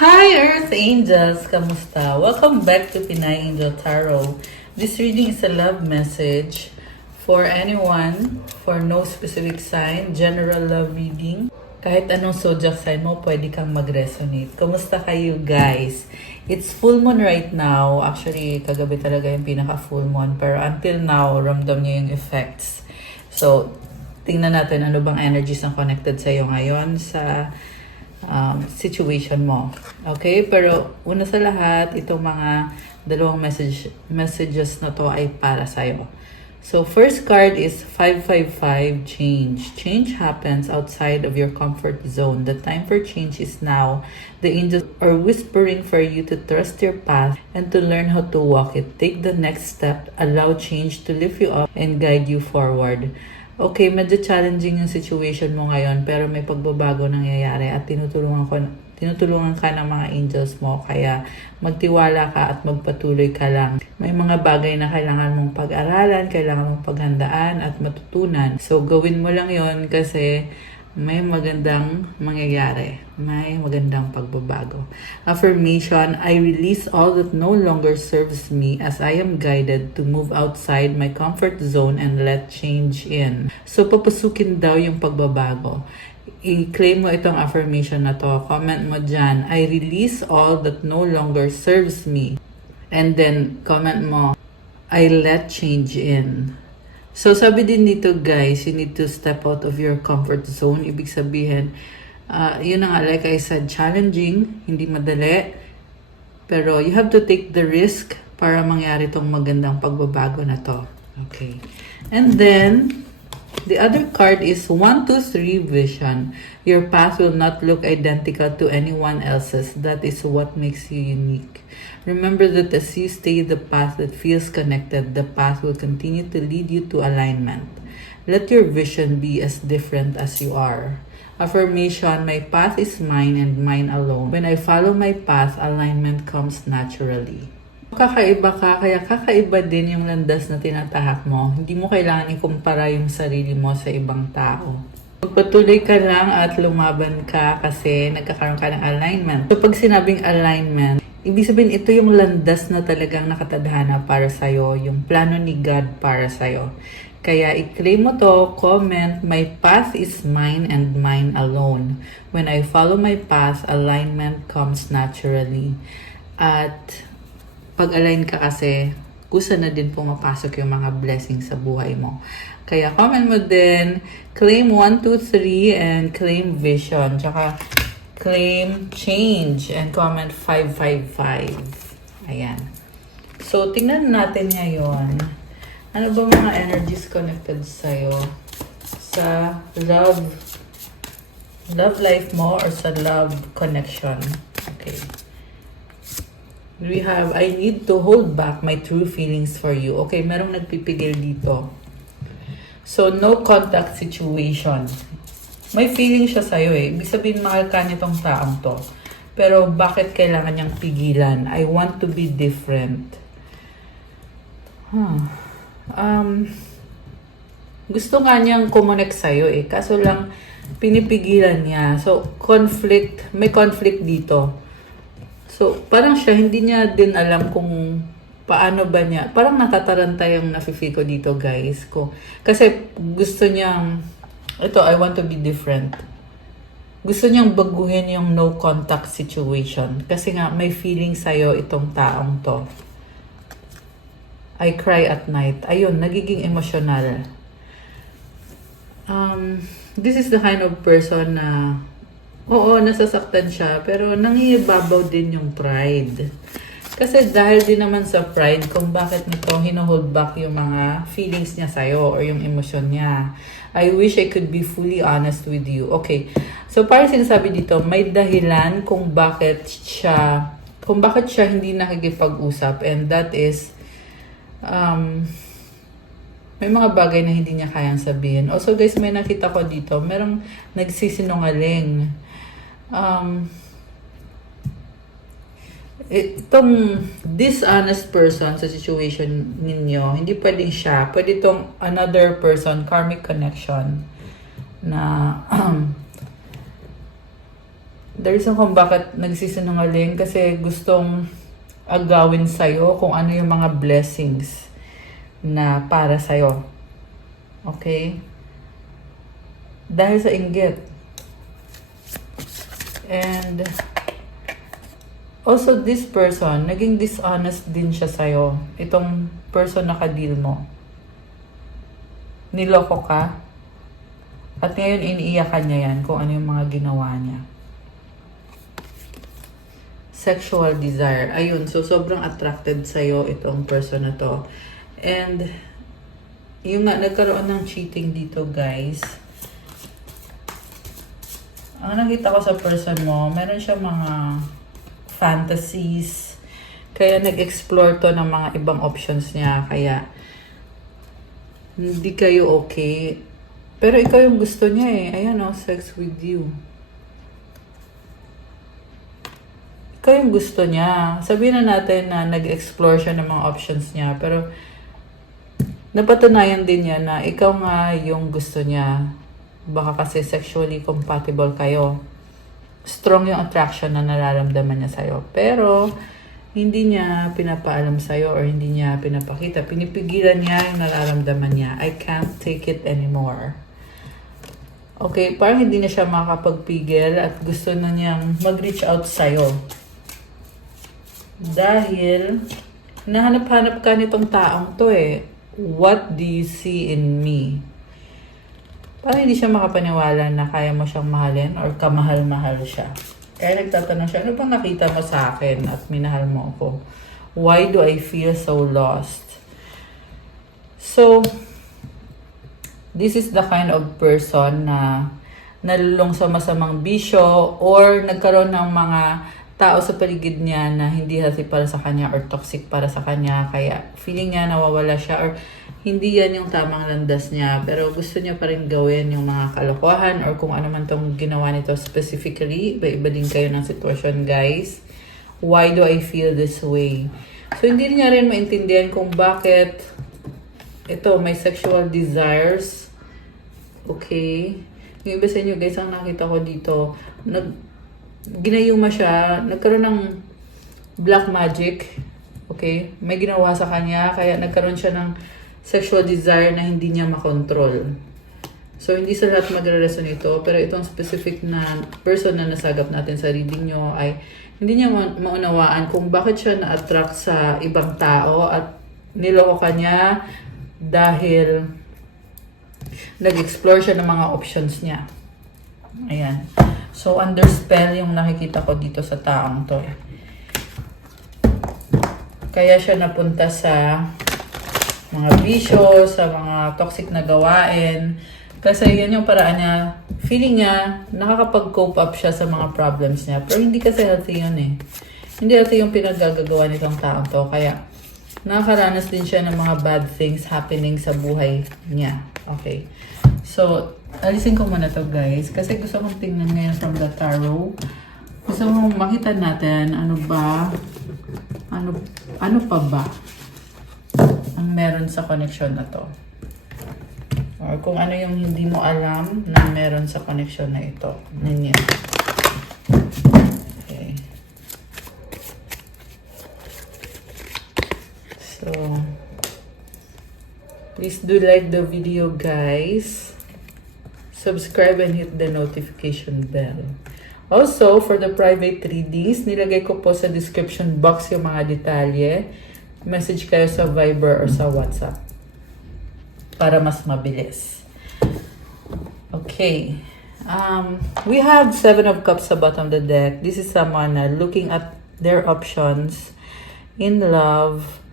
Hi Earth Angels! Kamusta? Welcome back to Pinay Angel Tarot. This reading is a love message for anyone, for no specific sign, general love reading. Kahit anong zodiac sign mo, pwede kang mag-resonate. Kamusta kayo guys? It's full moon right now. Actually, kagabi talaga yung pinaka-full moon. Pero until now, ramdam niyo yung effects. So, tingnan natin ano bang energies ang connected sa iyo ngayon sa situation mo. Okay? Pero una sa lahat, itong mga dalawang messages na to ay para sa'yo. So, first card is 555, change. Change happens outside of your comfort zone. The time for change is now. The angels are whispering for you to trust your path and to learn how to walk it. Take the next step. Allow change to lift you up and guide you forward. Okay, medyo challenging yung situation mo ngayon pero may pagbabago nangyayari at tinutulungan ka ng mga angels mo, kaya magtiwala ka at magpatuloy ka lang. May mga bagay na kailangan mong pag-aralan, kailangan mong paghandaan at matutunan. So gawin mo lang yon kasi may magandang mangyayari. May magandang pagbabago. Affirmation, I release all that no longer serves me as I am guided to move outside my comfort zone and let change in. So papasukin daw yung pagbabago. I-claim mo itong affirmation na to. Comment mo dyan, I release all that no longer serves me. And then comment mo, I let change in. So, sabi din dito guys, you need to step out of your comfort zone. Ibig sabihin, yun nga, like I said, challenging, hindi madali. Pero you have to take the risk para mangyari tong magandang pagbabago na to. Okay. And then, the other card is 1, 2, 3 vision. Your path will not look identical to anyone else's. That is what makes you unique. Remember that as you stay the path that feels connected, the path will continue to lead you to alignment. Let your vision be as different as you are. Affirmation, my path is mine and mine alone. When I follow my path, alignment comes naturally. Kakaiba ka, kaya kakaiba din yung landas na tinatahak mo. Hindi mo kailangan ikumpara yung sarili mo sa ibang tao. Magpatuloy ka lang at lumaban ka kasi nagkakaroon ka ng alignment. So pag sinabing alignment, ibig sabihin ito yung landas na talagang nakatadhana para sa'yo, yung plano ni God para sa'yo. Kaya i-claim mo to, comment, my path is mine and mine alone. When I follow my path, alignment comes naturally. At pag-align ka kasi, kusa na din pumapasok yung mga blessings sa buhay mo. Kaya comment mo din, claim 1, 2, 3 and claim vision. Tsaka claim change and comment 555. Ayan. So, tingnan natin ngayon. Ano ba mga energies connected sa'yo? Sa love life mo or sa love connection? Okay. We have, I need to hold back my true feelings for you. Okay, merong nagpipigil dito. So, no contact situation. May feeling siya sa'yo eh. Ibig sabihin, mahal ka nitong taong to. Pero bakit kailangan niyang pigilan? I want to be different. Gusto nga niyang kumonek sa'yo eh. Kaso lang, pinipigilan niya. So, may conflict dito. So, parang siya, hindi niya din alam kung paano ba niya. Parang natataranta yung nafe-feel ko dito, guys. Kasi gusto niyang, ito, I want to be different. Gusto niyang baguhin yung no contact situation. Kasi nga, may feeling sa'yo itong taong to. I cry at night. Ayun, nagiging emotional. This is the kind of person na, oo, nasasaktan siya, pero nangibabaw din yung pride. Kasi dahil din naman sa pride kung bakit nito hino-hold back yung mga feelings niya sa'yo or yung emosyon niya. I wish I could be fully honest with you. Okay, so parang sinasabi dito, may dahilan kung bakit siya hindi nakikipag-usap, and that is, may mga bagay na hindi niya kayang sabihin. Also guys, may nakita ko dito, merong nagsisinungaling. Itong dishonest person sa situation ninyo, hindi pwedeng siya. Pwede itong another person, karmic connection, na The reason kung bakit nagsisinungaling kasi gustong agawin sa'yo kung ano yung mga blessings na para sa'yo. Okay? Dahil sa inggit. And also this person, naging dishonest din siya sa'yo. Itong person na ka-deal mo. Niloko ka. At ngayon iniiyakan niya yan kung ano yung mga ginawa niya. Sexual desire. Ayun, so sobrang attracted sa'yo itong person na to. And yung nga, nagkaroon ng cheating dito, guys. Ang nakita ko sa person mo, meron siya mga fantasies. Kaya nag-explore to ng mga ibang options niya. Kaya hindi kayo okay. Pero ikaw yung gusto niya eh. Ayan o, sex with you. Ikaw yung gusto niya. Sabihin na natin na nag-explore siya ng mga options niya. Pero napatunayan din niya na ikaw nga yung gusto niya. Baka kasi sexually compatible kayo. Strong yung attraction na nararamdaman niya sa'yo. Pero hindi niya pinapaalam sa'yo or hindi niya pinapakita. Pinipigilan niya yung nararamdaman niya. I can't take it anymore. Okay, parang hindi na siya makakapagpigil at gusto na niyang mag-reach out sa'yo. Dahil nahanap-hanap ka nitong taong to eh. What do you see in me? Parang hindi siya makapaniwala na kaya mo siyang mahalin or kamahal-mahal siya. Kaya nagtatanong siya, ano bang nakita mo sa akin at minahal mo ako? Why do I feel so lost? So, this is the kind of person na nalulong sa masamang bisyo or nagkaroon ng mga tao sa paligid niya na hindi healthy para sa kanya or toxic para sa kanya. Kaya feeling niya nawawala siya or hindi yan yung tamang landas niya. Pero gusto niya pa rin gawin yung mga kalokohan or kung ano man tong ginawa nito specifically. Iba-iba din kayo ng sitwasyon, guys. Why do I feel this way? So, hindi niya rin maintindihan kung bakit ito, may sexual desires. Okay? Yung iba sa inyo, guys, ang nakita ko dito, ginayuma siya, nagkaroon ng black magic. Okay? May ginawa sa kanya, kaya nagkaroon siya ng sexual desire na hindi niya makontrol. So, hindi sa lahat magre-resonate ito, pero itong specific na person na nasagap natin sa reading nyo ay hindi niya maunawaan kung bakit siya na-attract sa ibang tao at niloko ka niya dahil nag-explore siya ng mga options niya. Ayan. So, under spell yung nakikita ko dito sa taong to. Kaya siya napunta sa mga bisyo, sa mga toxic na gawain. Kasi yan yung paraan niya. Feeling niya, nakakapag-cope up siya sa mga problems niya. Pero hindi kasi healthy yun eh. Hindi healthy yung pinagagagawa nitong taong to. Kaya, nakakaranas din siya ng mga bad things happening sa buhay niya. Okay. So, alisin ko muna to, guys. Kasi gusto kong tingnan ngayon from the tarot. Gusto kong makita natin ano ba, ano pa ba ang meron sa connection na to. Or kung ano yung hindi mo alam na meron sa connection na ito. Ninyo. Okay. So, please do like the video, guys. Subscribe and hit the notification bell. Also, for the private readings, nilagay ko po sa description box yung mga detalye. Message kayo sa Viber or sa WhatsApp para mas mabilis. Okay. We have 7 of Cups sa bottom of the deck. This is someone looking at their options in love.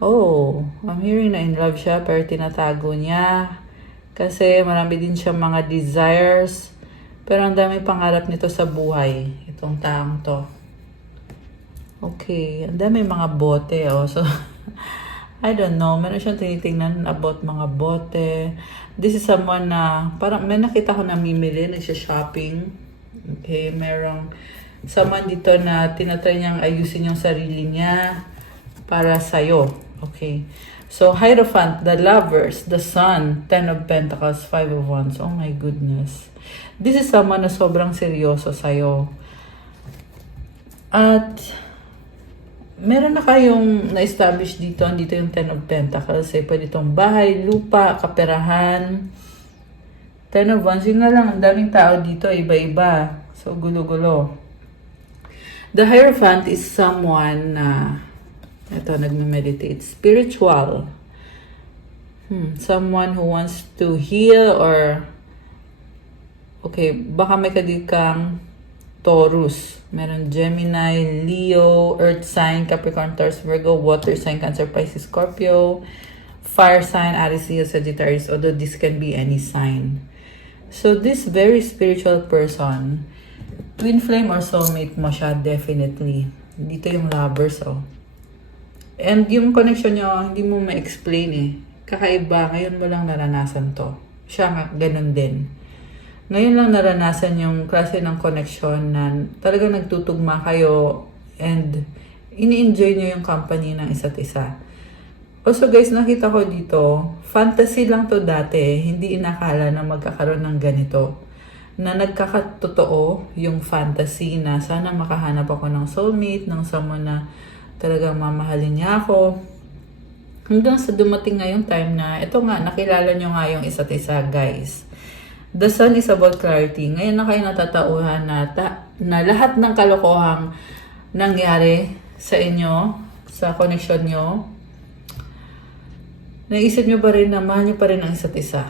Oh, I'm hearing na in love siya pero tinatago niya. Kasi marami din siya mga desires. Pero ang dami pangarap nito sa buhay. Itong taong to. Okay. Ang dami mga bote. Oh. So, I don't know. Meron siyang tinitingnan about mga bote. This is someone na, parang may nakita ko na mimili, nagsha-shopping. Okay. Merong someone dito na tinatry niyang ayusin yung sarili niya para sa'yo. Okay. So, Hierophant, the Lovers, the Sun, 10 of Pentacles, 5 of Wands. Oh my goodness. This is someone na sobrang seryoso sa'yo. At meron na kayong na-establish dito. Dito yung Ten of Pentacles. Pwede itong bahay, lupa, kaperahan. Ten of Wands. Yun nga lang, ang daming tao dito. Iba-iba. So, gulo-gulo. The Hierophant is someone na nagme-meditate. Spiritual. Someone who wants to heal or baka may kadikang Taurus. Meron Gemini, Leo, Earth sign, Capricorn, Taurus, Virgo, Water sign, Cancer, Pisces, Scorpio, Fire sign, Aries, Leo, Sagittarius, although this can be any sign. So this very spiritual person, twin flame or soulmate mo siya, definitely. Dito yung lovers, And yung connection nyo, hindi mo ma-explain Kakaiba, ngayon mo lang naranasan to. Siya nga, ganun din. Ngayon lang naranasan yung klase ng connection na talagang nagtutugma kayo and ini-enjoy nyo yung company ng isa't isa. Also guys, nakita ko dito, fantasy lang to dati, hindi inakala na magkakaroon ng ganito. Na nagkakatotoo yung fantasy na sana makahanap ako ng soulmate, ng someone na talagang mamahalin niya ako. Hanggang sa dumating ngayong time na, ito nga, nakilala nyo nga yung isa't isa, guys. The Sun is about clarity. Ngayon na kayo natatauhan na lahat ng kalokohang nangyari sa inyo, sa connection nyo, naisip nyo pa rin na mahal nyo pa rin ang isa't isa.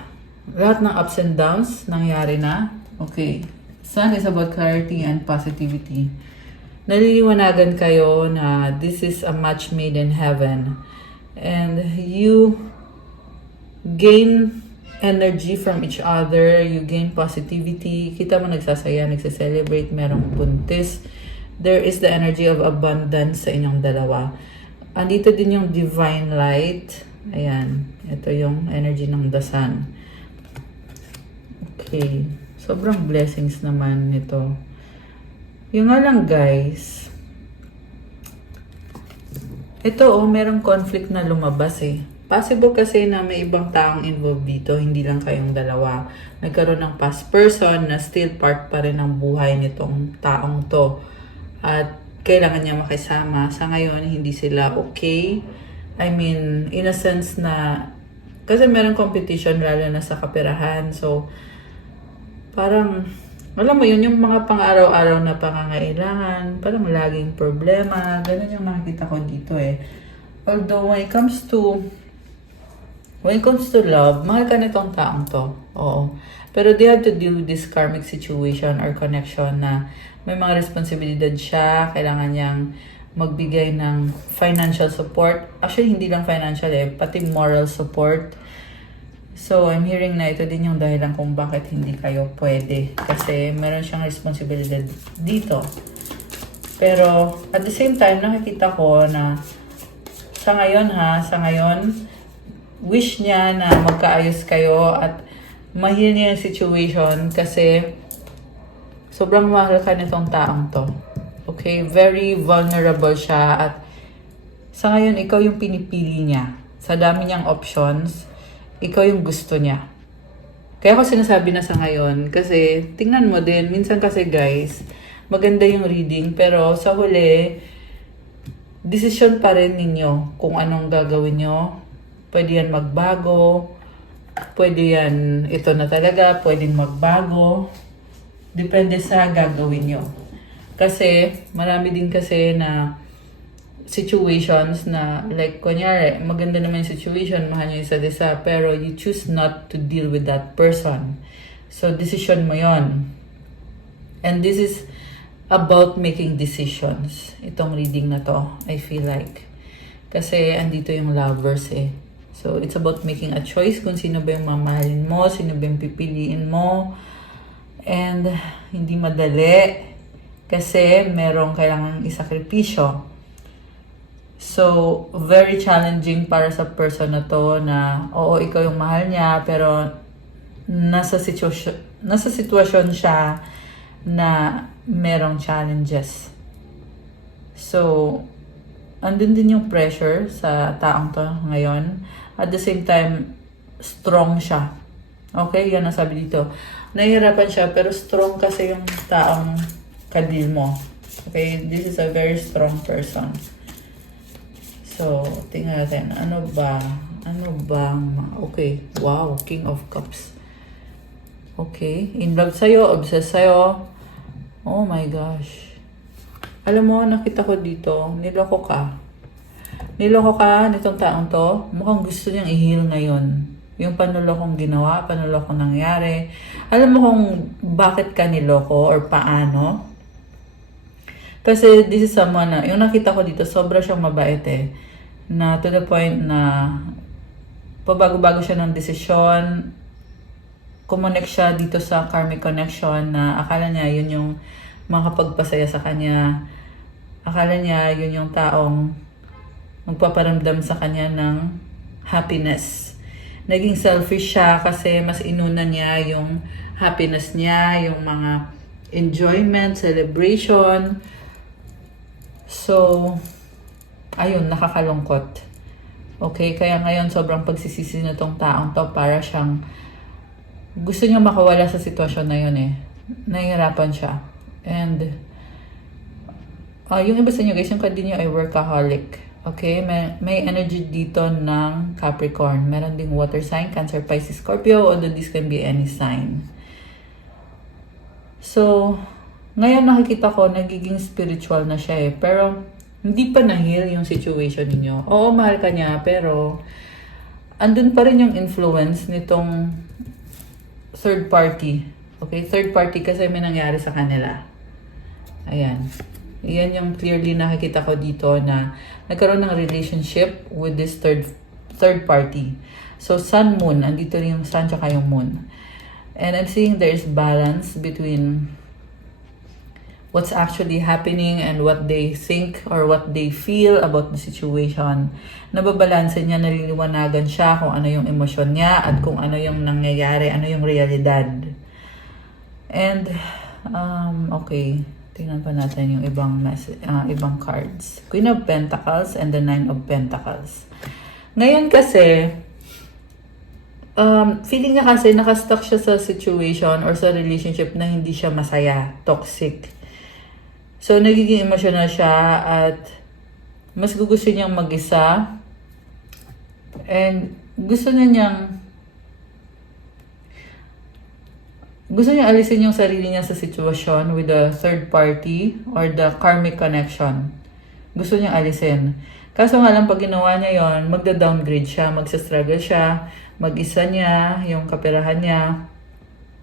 Lahat ng ups and downs, nangyari na. Okay. Sun is about clarity and positivity. Naliliwanagan kayo na this is a match made in heaven. And you gain energy from each other, you gain positivity, kita mo nagsasaya, nagsaselebrate, merong buntis. There is the energy of abundance sa inyong dalawa. Andito din yung divine light. Ayan, ito yung energy ng the sun. Okay, sobrang blessings naman nito. Yung nga lang guys, ito merong conflict na lumabas Possible kasi na may ibang taong involved dito, hindi lang kayong dalawa. Nagkaroon ng past person na still part pa rin ng buhay nitong taong to. At kailangan niya makisama. Sa ngayon, hindi sila okay. I mean, in a sense na, kasi merong competition lalo na sa kaperahan. So, parang, alam mo yun, yung mga pang-araw-araw na pangangailangan, parang laging problema. Ganun yung nakikita ko dito Although, when it comes to love, mahal ka nitong taong to. Oo. Pero they have to deal with this karmic situation or connection na may mga responsibilidad siya, kailangan niyang magbigay ng financial support. Actually, hindi lang financial pati moral support. So, I'm hearing na ito din yung dahilan kung bakit hindi kayo pwede. Kasi meron siyang responsibilidad dito. Pero, at the same time, nakikita ko na sa ngayon, wish niya na magkaayos kayo at mahil niya yung situation kasi sobrang mahal ka nitong taong to. Okay? Very vulnerable siya at sa ngayon, ikaw yung pinipili niya. Sa dami niyang options, ikaw yung gusto niya. Kaya ako sinasabi na sa ngayon kasi tingnan mo din, minsan kasi guys, maganda yung reading pero sa huli, decision pa rin ninyo kung anong gagawin nyo. Pwede yan magbago, pwede yan ito na talaga, pwedeng magbago. Depende sa gagawin nyo. Kasi marami din kasi na situations na like kunyari, maganda naman yung situation, mahal nyo isa't isa, pero you choose not to deal with that person. So, decision mo yon. And this is about making decisions. Itong reading na to, I feel like. Kasi andito yung lovers So, it's about making a choice kung sino ba yung mamahalin mo, sino ba yung pipiliin mo. And hindi madali kasi merong kailangang isakripisyo. So, very challenging para sa person na to na, oo, ikaw yung mahal niya, pero nasa sitwasyon siya na merong challenges. So, andun din yung pressure sa taong to ngayon. At the same time, strong siya. Okay, yan ang sabi dito. Nahihirapan siya, pero strong kasi yung taong kadil mo. Okay, this is a very strong person. So, tingnan natin. Ano ba? Okay. Wow, King of Cups. Okay. In love sa'yo, obsessed sa'yo. Oh my gosh. Alam mo, nakita ko dito, niloko ka. Niloko ka nitong taong to. Mukhang gusto niyang i-heal ngayon. Yung panulokong ginawa, panulokong nangyari. Alam mo kung bakit ka niloko or paano? Kasi this is someone na, yung nakita ko dito, sobra siyang mabait eh. Na to the point na pabago-bago siya ng desisyon, kumonek siya dito sa karmic connection na akala niya yun yung makapagpasaya sa kanya. Akala niya yun yung taong magpaparamdam sa kanya ng happiness. Naging selfish siya kasi mas inuna niya yung happiness niya, yung mga enjoyment, celebration. So, ayun, nakakalungkot. Okay, kaya ngayon sobrang pagsisisi na tong taong to para siyang gusto niya makawala sa sitwasyon na yun eh. Nahihirapan siya. And, yung iba sa inyo guys, yung kadi niyo ay workaholic. Okay, may energy dito ng Capricorn. Meron ding water sign, Cancer, Pisces, Scorpio, although this can be any sign. So, ngayon nakikita ko, nagiging spiritual na siya eh. Pero, hindi pa na-heal yung situation ninyo. Oo, mahal ka niya, pero andun pa rin yung influence nitong third party. Okay, third party kasi may nangyari sa kanila. Ayan. Iyan yung clearly nakikita ko dito na nagkaroon ng relationship with this third party. So, sun, moon. Andito rin yung sun tsaka yung moon. And I'm seeing there's balance between what's actually happening and what they think or what they feel about the situation. Nababalanse niya, naliliwanagan siya kung ano yung emosyon niya at kung ano yung nangyayari, ano yung realidad. And, okay. Tingnan pa natin yung ibang cards. Queen of Pentacles and the Nine of Pentacles. Ngayon kasi, feeling niya kasi nakastuck siya sa situation or sa relationship na hindi siya masaya, toxic. So, nagiging emotional siya at mas gusto niyang mag-isa. And gusto niyang alisin yung sarili niya sa sitwasyon with the third party or the karmic connection. Gusto niyang alisin. Kaso nga lang pag ginawa niya yon, magda-downgrade siya, magsa-struggle siya, mag-isa niya, yung kaperahan niya.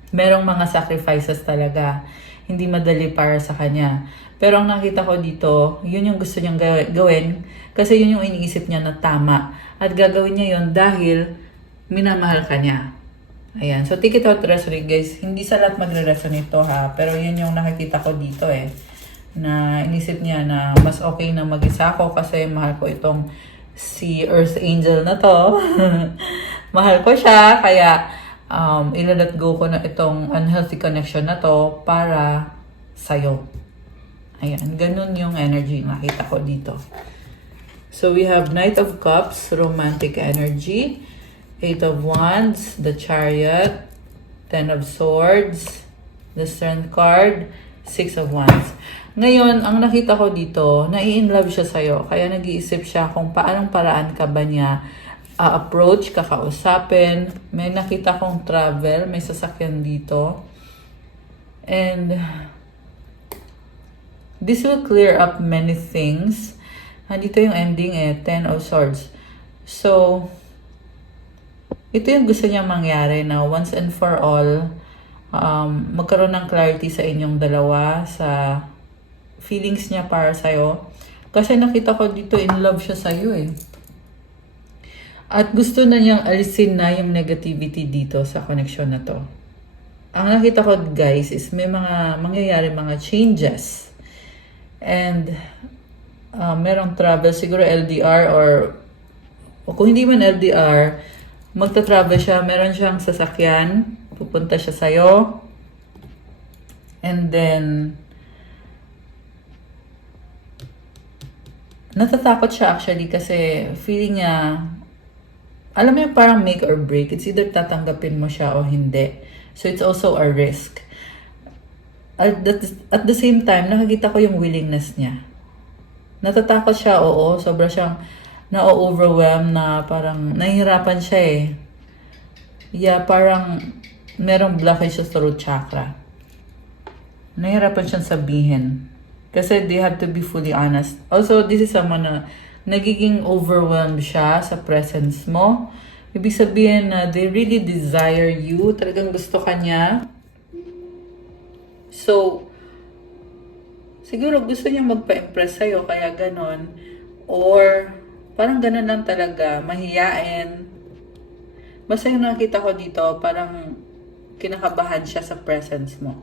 Merong mga sacrifices talaga. Hindi madali para sa kanya. Pero ang nakita ko dito, yun yung gusto niyang gawin kasi yun yung iniisip niya na tama. At gagawin niya yun dahil minamahal ka niya. Ayan. So, take it out resonate guys. Hindi sa lahat magre-resonate to ha. Pero yun yung nakikita ko dito eh. Na inisip niya na mas okay na mag-isa ako kasi mahal ko itong si Earth Angel na to. Mahal ko siya. Kaya ilalet go ko na itong unhealthy connection na to para sa'yo. Ayan, ganun yung energy nakita ko dito. So, we have Knight of Cups, romantic energy. Eight of Wands, the Chariot. Ten of Swords, the Strength card. Six of Wands. Ngayon, ang nakita ko dito, nai-inlove siya sa'yo. Kaya nag-iisip siya kung paanong paraan ka ba niya approach, kakausapin. May nakita kong travel, may sasakyan dito. And this will clear up many things. Nandito yung ending eh, Ten of Swords. So, ito yung gusto niya mangyari na once and for all, magkaroon ng clarity sa inyong dalawa, sa feelings niya para sa'yo. Kasi nakita ko dito, in love siya sa'yo eh. At gusto na niyang alisin na yung negativity dito sa connection na to. Ang nakita ko guys is may mga mangyayari, mga changes. And merong travel, siguro LDR or kung hindi man LDR, magta-travel siya, meron siyang sasakyan, pupunta siya sa'yo. And then, natatakot siya actually kasi feeling niya, alam mo yung parang make or break. It's either tatanggapin mo siya o hindi. So, it's also a risk. at the same time, nakikita ko yung willingness niya. Natatakot siya, oo. Sobra siyang na-overwhelm na parang nahihirapan siya eh. Yeah, parang merong blockage sa throat chakra. Nahihirapan siyang sabihin. Kasi they have to be fully honest. Also, this is someone na nagiging overwhelmed siya sa presence mo. Ibig sabihin na they really desire you. Talagang gusto ka niya. So, siguro gusto niya magpa-impress sa'yo, kaya ganon. Or, parang ganon lang talaga, mahiyain. Basta yung nakita ko dito, parang kinakabahan siya sa presence mo.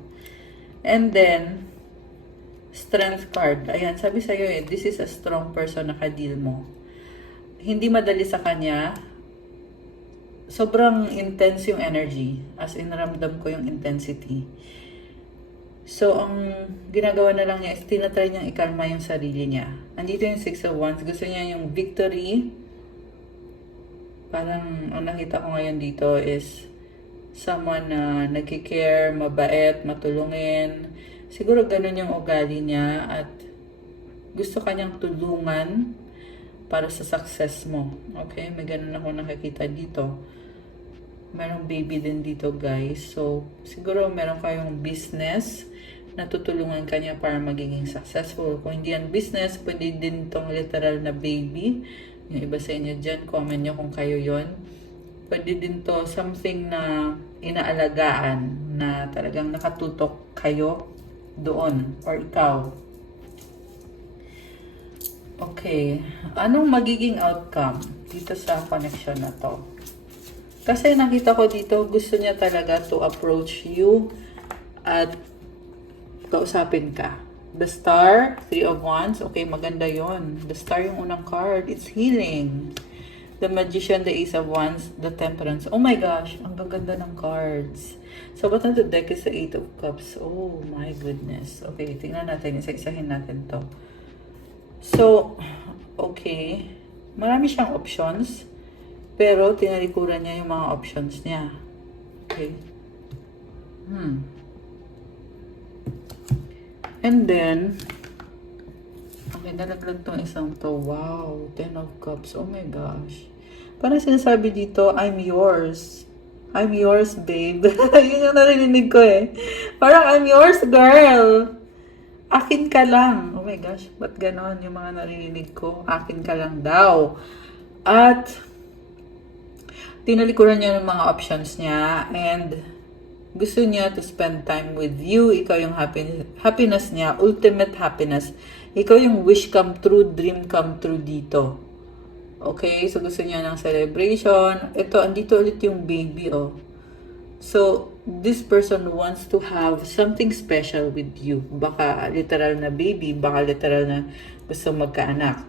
And then, strength card. Ayan, sabi sa'yo eh, this is a strong person na ka-deal mo. Hindi madali sa kanya. Sobrang intense yung energy. As in, ramdam ko yung intensity. So, ang ginagawa na lang niya is tinatry niyang ikalma yung sarili niya. Andito yung 6 of Wands. Gusto niya yung victory. Parang, ang nakita ko ngayon dito is someone na nagkikare, mabait, matulungin. Siguro ganun yung ugali niya at gusto kanyang tulungan para sa success mo. Okay? May ganun ako nakikita dito. Merong baby din dito, guys. So, siguro meron kayong business na tutulungan kanya para magiging successful. Kung hindi yan business, pwede din tong literal na baby. Yung iba sa inyo dyan, comment nyo kung kayo yon. Pwede din to something na inaalagaan na talagang nakatutok kayo doon or ikaw. Okay. Anong magiging outcome dito sa connection na to? Kasi nakita ko dito, gusto niya talaga to approach you at kausapin ka. The Star, 3 of Wands. Okay, maganda yon. The Star yung unang card. It's healing. The Magician, the Ace of Wands, the Temperance. Oh my gosh, ang gaganda ng cards. So, what the deck is the 8 of Cups. Oh my goodness. Okay, tingnan natin. Isa-isahin natin to. So, okay. Marami siyang options. Pero, tinalikuran niya yung mga options niya. Okay. And then, okay, nalaglag tong isang to. Wow, 10 of Cups. Oh my gosh. Parang sinasabi dito, I'm yours. I'm yours, babe. Yun yung narinig ko eh. Parang, I'm yours, girl. Akin ka lang. Oh my gosh, ba't ganon yung mga narinig ko? Akin ka lang daw. At, tinalikuran niya ng mga options niya and gusto niya to spend time with you. Ikaw yung happiness niya, ultimate happiness. Ikaw yung wish come true, dream come true dito. Okay, so gusto niya ng celebration. Ito, andito ulit yung baby, oh. So, this person wants to have something special with you. Baka literal na baby, baka literal na gusto magkaanak.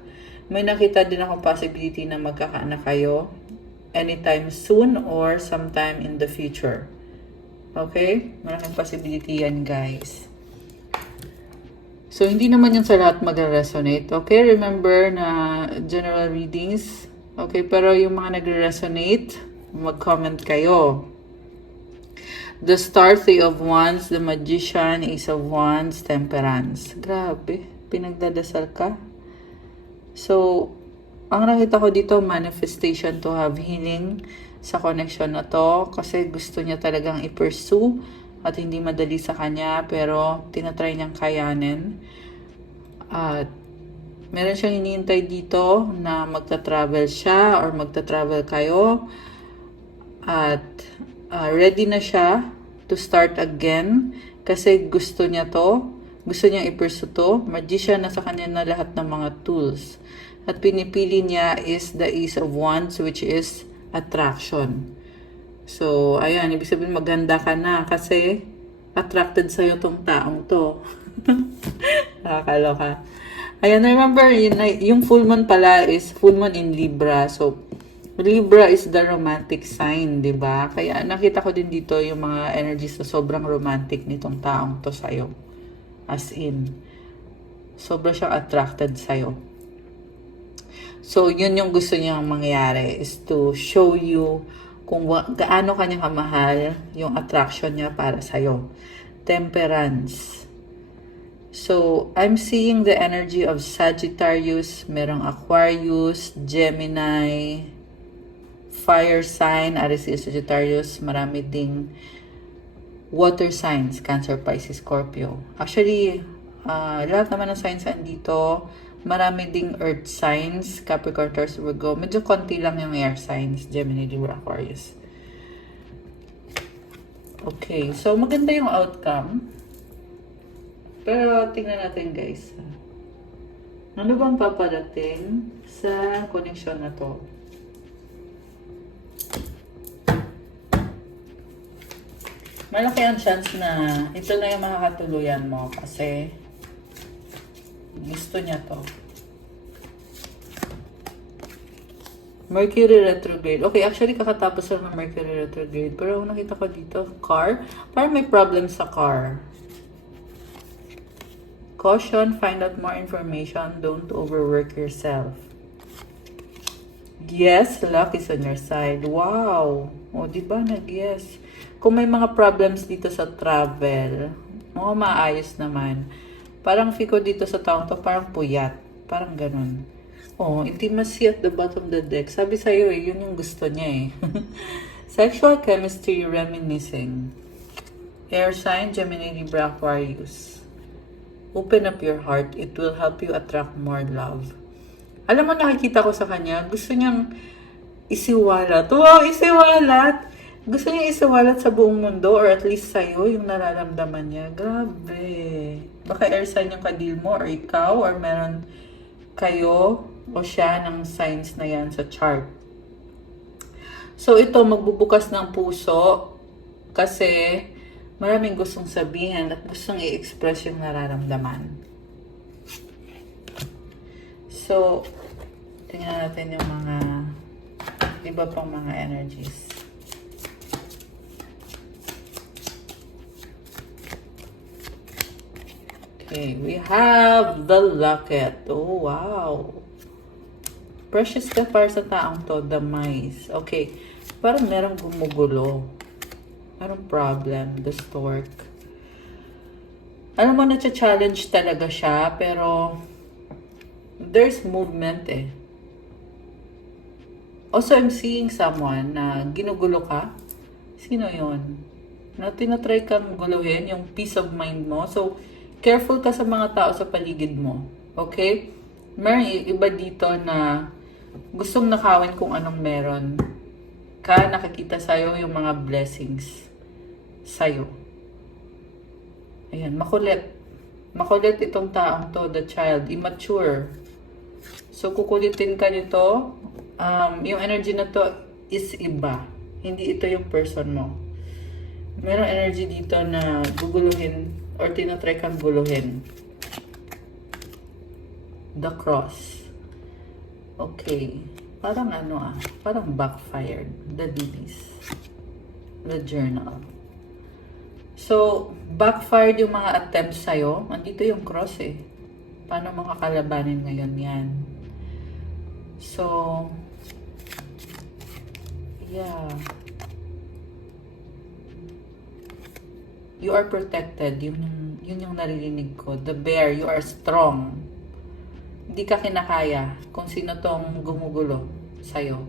May nakita din akong possibility na magkakaanak kayo anytime soon or sometime in the future. Okay? Malaking possibility yan, guys. So, hindi naman yan sa lahat magre-resonate. Okay? Remember na general readings. Okay? Pero yung mga nagre-resonate, mag-comment kayo. The Star, 3 of Wands, the Magician, Ace of Wands, Temperance. Grabe. Pinagdadasal ka. So, ang nakita ko dito, manifestation to have healing sa connection na to. Kasi gusto niya talagang i-pursue at hindi madali sa kanya, pero tinatry niyang kayanin. At meron siyang hinihintay dito na magta-travel siya or magta-travel kayo. At ready na siya to start again kasi gusto niya to. Gusto niya i-pursue to. Magician, na sa kanya na lahat ng mga tools. At pinipili niya is the Ace of Wands, which is attraction. So, ayan, ibig sabihin maganda ka na kasi attracted sa'yo tong taong to. Nakakaloka. Ayan, remember, yung full moon pala is full moon in Libra. So, Libra is the romantic sign, di ba? Kaya nakita ko din dito yung mga energies na sobrang romantic nitong taong to sa'yo. As in, sobra siyang attracted sa'yo. So, yun yung gusto niyang mangyari is to show you kung gaano kanya kamahal yung attraction niya para sa'yo. Temperance. So, I'm seeing the energy of Sagittarius, merong Aquarius, Gemini, fire sign, Aries, Sagittarius, marami ding water signs, Cancer, Pisces, Scorpio. Actually, lahat naman ng signs andito, marami ding earth signs, Capricorn, Taurus, Virgo. Medyo konti lang yung air signs, Gemini, Libra, Aquarius. Okay, so maganda yung outcome. Pero tingnan natin guys. Ano bang papadating sa connection na to? Malaki ang chance na ito na yung makakatuluyan mo kasi gusto niya to. Mercury retrograde. Okay, actually kakatapos lang ng Mercury retrograde. Pero nakita ko dito, car. Parang may problem sa car. Caution, find out more information. Don't overwork yourself. Yes, luck is on your side. Wow! O, diba nag-yes? Kung may mga problems dito sa travel, maayos naman. Parang feel ko dito sa taong to, parang puyat. Parang ganun. Oh, intimacy at the bottom of the deck. Sabi sa'yo yun yung gusto niya Sexual chemistry reminiscing. Air sign, Gemini, Libra, Aquarius. Open up your heart. It will help you attract more love. Alam mo, nakikita ko sa kanya, gusto niyang isiwalat. Wow, isiwalat! Gusto niya isiwalat sa buong mundo or at least sa'yo yung nararamdaman niya. Grabe. Baka air sign yung kadil mo or ikaw or meron kayo o siya ng signs na yan sa chart. So ito, magbubukas ng puso kasi maraming gustong sabihin at gustong i-express yung nararamdaman. So, tingnan natin yung mga iba pang mga energies. Okay, we have the locket. Oh, wow. Precious ka para sa taong to, the mice. Okay, parang merong gumugulo. Anong problem? The stork. Alam mo, na-challenge talaga siya, pero there's movement Also, I'm seeing someone na ginugulo ka. Sino yon? Na tinatry kang guluhin, yung peace of mind mo. So, careful ka sa mga tao sa paligid mo. Okay? Meron iba dito na gustong nakawin kung anong meron ka, nakikita sa'yo yung mga blessings sa'yo. Ayan, makulit. Makulit itong taong to, the child, immature. So, kukulitin ka nito. Yung energy na to is iba. Hindi ito yung person mo. Merong energy dito na guguluhin or tinatry kang guluhin. The cross. Okay. Parang parang backfired. The disease. The journal. So, backfired yung mga attempts sa'yo. Andito yung cross Paano makakalabanin ngayon yan? So, yeah. You are protected. Yun yung naririnig ko. The bear, you are strong. Hindi ka kinakaya kung sino tong gumugulo sa'yo.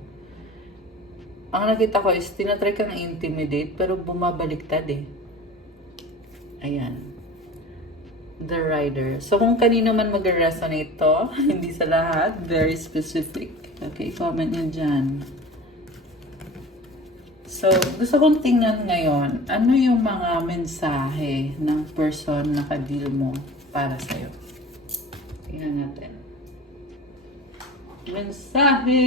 Ang nakita ko is, tinatry kang intimidate, pero bumabaliktad Ayan. The rider. So, kung kanino man mag-resonate to, hindi sa lahat, very specific. Okay, comment nyo dyan. So, gusto kong tingnan ngayon, ano yung mga mensahe ng person na ka-deal mo para sa'yo. Tingnan natin. Mensahe!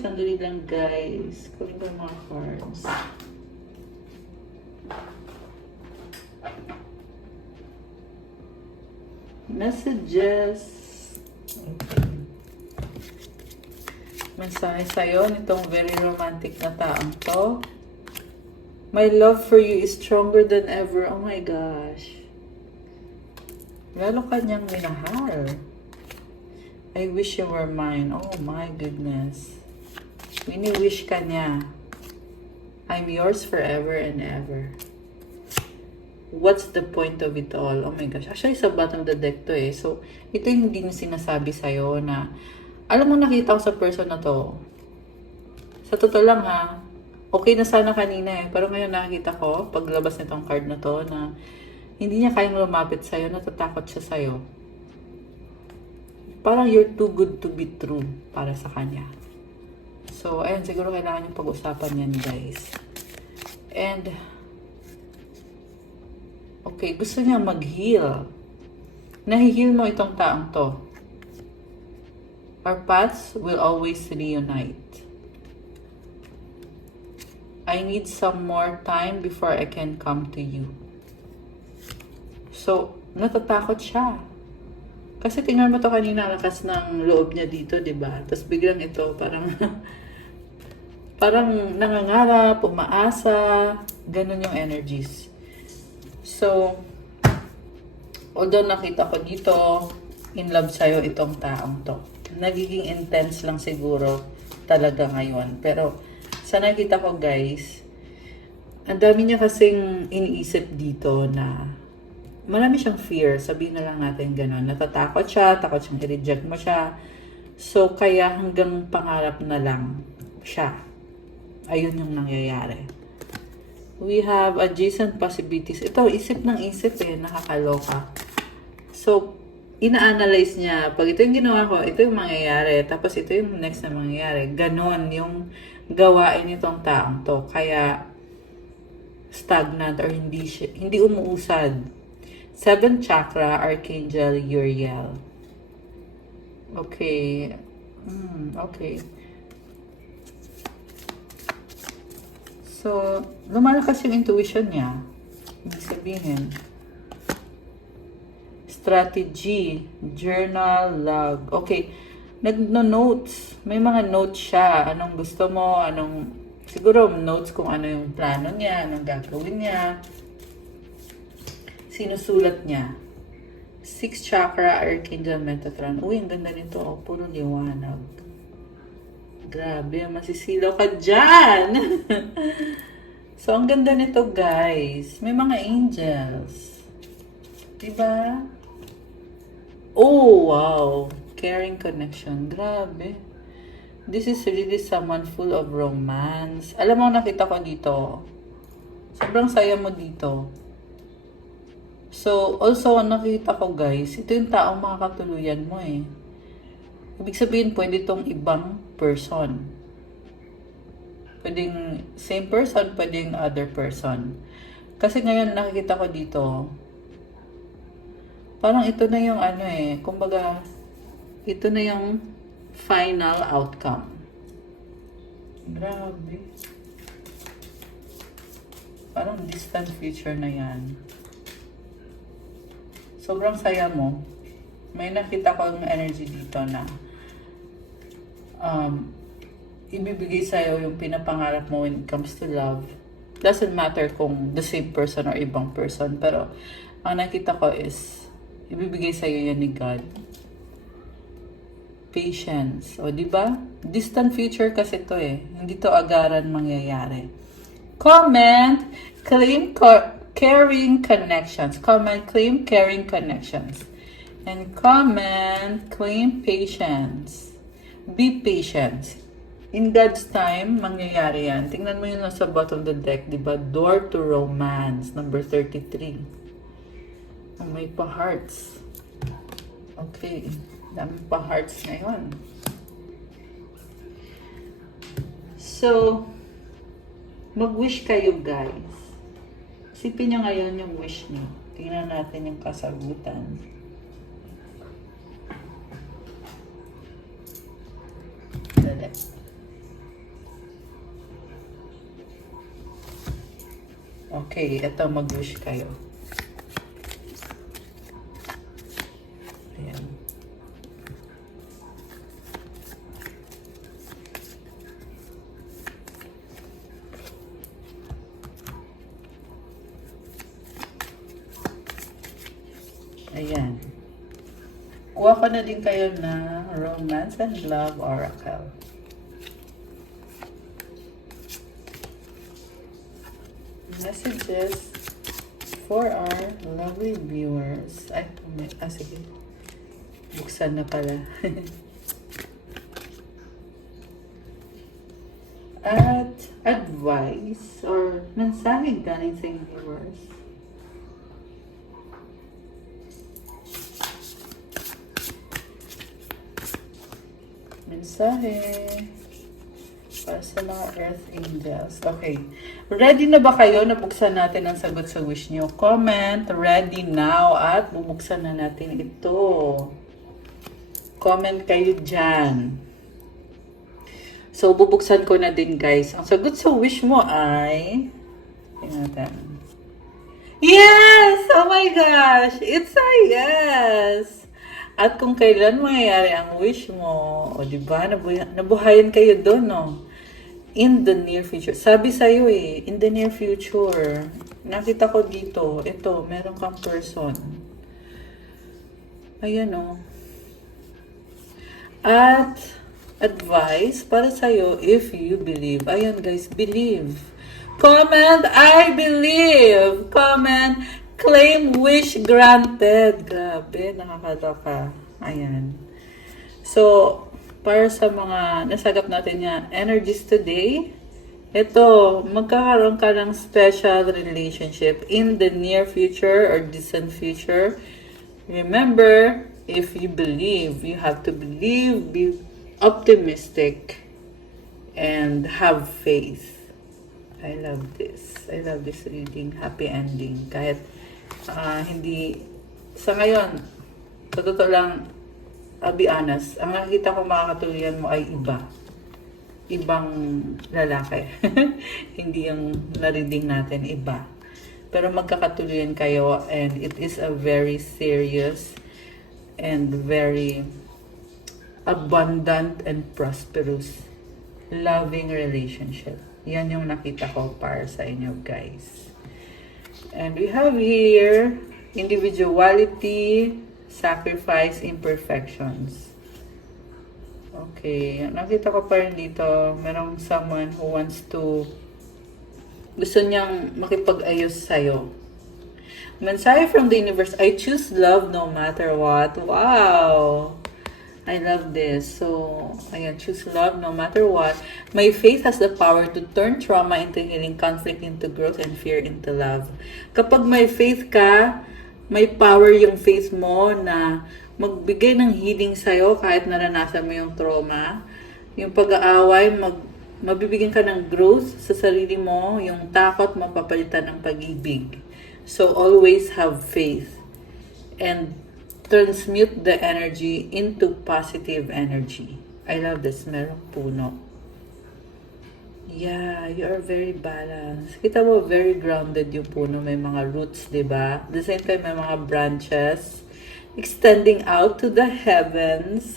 Sandali lang, guys. Kunin ko yung mga cards. Messages. Okay. Mensahe sa'yo nitong very romantic na taong to. My love for you is stronger than ever. Oh my gosh. Lalo kanyang minahal. I wish you were mine. Oh my goodness. Wini-wish ka niya. I'm yours forever and ever. what's the point of it all? Oh my gosh. Actually, sa bottom of the deck to eh. So, ito yung hindi na sinasabi sa'yo na, alam mo, nakita ko sa person na to. Sa totoo lang ha, okay na sana kanina eh. Pero ngayon nakikita ko, paglabas nitong card na to, na hindi niya kayang lumapit sa'yo, natatakot siya sa'yo. Parang you're too good to be true para sa kanya. So, ayun, siguro kailangan yung pag-usapan yan, guys. And, okay, gusto niya mag-heal. Nahi-heal mo itong taong to. Our paths will always reunite. I need some more time before I can come to you. So, natatakot siya. Kasi tingnan mo to kanina, lakas ng loob niya dito, diba? Tapos biglang ito, parang parang nangangarap, umaasa, ganun yung energies. So, although nakita ko dito, in love sa'yo itong taong to. Nagiging intense lang siguro talaga ngayon. Pero, sa nakita ko guys, ang dami niya kasing iniisip dito na marami siyang fear. Sabihin na lang natin gano'n. Natatakot siya, takot siyang i-reject mo siya. So, kaya hanggang pangarap na lang siya. Ayun yung nangyayari. We have adjacent possibilities. Ito, isip ng isip eh. Nakakaloka. So, ina-analyze niya. Pag ito yung ginawa ko, ito yung mangyayari. Tapos ito yung next na mangyayari. Ganon yung gawain itong taong to. Kaya, stagnant or hindi umuusad. 7th chakra, Archangel Uriel. Okay. Okay. So, lumalakas yung intuition niya. Ibig sabihin, strategy, journal, log. Okay. Nagno-notes. May mga notes siya. Anong gusto mo, siguro notes kung ano yung plano niya, anong gagawin niya. Sinusulat niya. 6th chakra, Archangel Metatron. Uy, ang ganda nito. Oh, puro liwanag. Grabe, masisilaw ka dyan! So, ang ganda nito, guys. May mga angels. Diba? Oh, wow. Caring connection. Grabe. This is really someone full of romance. Alam mo, nakita ko dito. Sobrang saya mo dito. So, also, nakita ko guys, ito yung taong makakatuluyan mo eh. Ibig sabihin, pwede itong ibang person. Pwedeng same person, pwedeng other person. Kasi ngayon, nakikita ko dito, parang ito na yung kumbaga, ito na yung final outcome. Grabe. Parang distant future na yan. Sobrang saya mo. May nakita ko yung energy dito na ibibigay sa'yo yung pinapangarap mo when it comes to love. Doesn't matter kung the same person or ibang person. Pero ang nakita ko is ibibigay sa'yo yan ni God. Patience. O, diba? Distant future kasi to eh. Hindi to agaran mangyayari. Comment, claim caring connections. Comment, claim caring connections. And comment, claim patience. Be patient. In God's time, mangyayari yan. Tingnan mo yun sa bottom of the deck, diba? Door to Romance, number 33. Oh, may pa-hearts. Okay. Dami pa-hearts ngayon. So, mag-wish kayo, guys. Isipin nyo ngayon yung wish niyo. Tingnan natin yung kasagutan. Dali. Okay, ito mag-wish kayo. Ayan. Ayan. Kuha ko na din kayo na Romance and Love Oracle. Messages for our lovely viewers. Ay, sige. Buksan na pala. At advice or mensahe galing sa viewers. Mensahe para sa mga Earth Angels. Okay. Ready na ba kayo na buksan natin ang sagot sa wish nyo? Comment, ready now, at bubuksan na natin ito. Comment kayo dyan. So, bubuksan ko na din, guys. Ang sagot sa wish mo ay... Tingnan natin. Yes! Oh my gosh! It's a yes! At kung kailan mangyayari ang wish mo, o diba, nabuhayan kayo doon, no? In the near future. Sabi sa'yo in the near future. Nakita ko dito, ito, meron kang person. Ayan, o. At, advice para sa'yo if you believe. Ayan, guys, believe. Comment, I believe. Comment, claim wish granted. Grabe, nakakaloka. Ayan. So, para sa mga nasagap natin yan, energies today, ito, magkakaroon ka ng special relationship in the near future or distant future. Remember, if you believe, you have to believe, be optimistic, and have faith. I love this. I love this reading. Happy ending. Kahit hindi, sa ngayon, sa totoo lang, I'll be honest, ang nakikita ko makakatuluyan mo ay iba. Ibang lalaki. Hindi yung na-reading natin, iba. Pero magkakatuluyan kayo and it is a very serious and very abundant and prosperous loving relationship. Yan yung nakita ko para sa inyo, guys. And we have here individuality, sacrifice, imperfections. Okay, nakita ko pa rin dito, merong someone who wants to, gusto niyang makipag-ayos sa'yo. Mensahe from the universe, I choose love no matter what. Wow! I love this. So, ayan, choose love no matter what. My faith has the power to turn trauma into healing, conflict into growth, and fear into love. Kapag may faith ka, may power yung faith mo na magbigay ng healing sa'yo kahit naranasan mo yung trauma. Yung pag-aaway, mabibigyan ka ng growth sa sarili mo. Yung takot, mapapalitan ng pag-ibig. So, always have faith. And transmute the energy into positive energy. I love this. Merong puno. Yeah, you are very balanced. Kita mo, very grounded yung puno. May mga roots, diba? At the same time, may mga branches extending out to the heavens.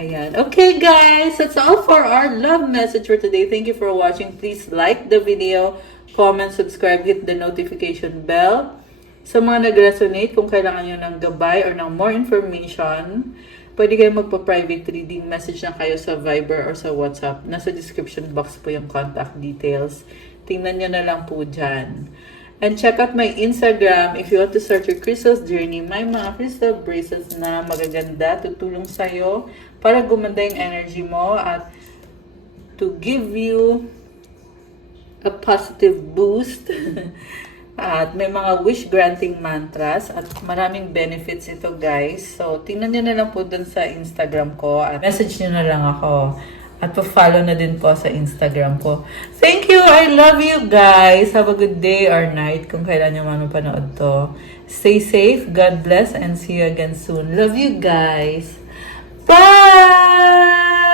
Ayan. Okay, guys. That's all for our love message for today. Thank you for watching. Please like the video, comment, subscribe, hit the notification bell. Sa mga nag-resonate, kung kailangan nyo ng gabay or ng more information, pwede kayo magpa-private reading, message na kayo sa Viber or sa WhatsApp. Nasa description box po yung contact details. Tingnan nyo na lang po dyan. And check out my Instagram if you want to start your crystals journey. May mga crystal bracelets na magaganda, tutulong sa'yo para gumanda yung energy mo at to give you a positive boost. At may mga wish-granting mantras at maraming benefits ito, guys. So, tingnan nyo na lang po dun sa Instagram ko at message nyo na lang ako. At pa-follow na din po sa Instagram ko. Thank you! I love you, guys! Have a good day or night kung kailan nyo man mapanood to. Stay safe, God bless, and see you again soon. Love you, guys! Bye!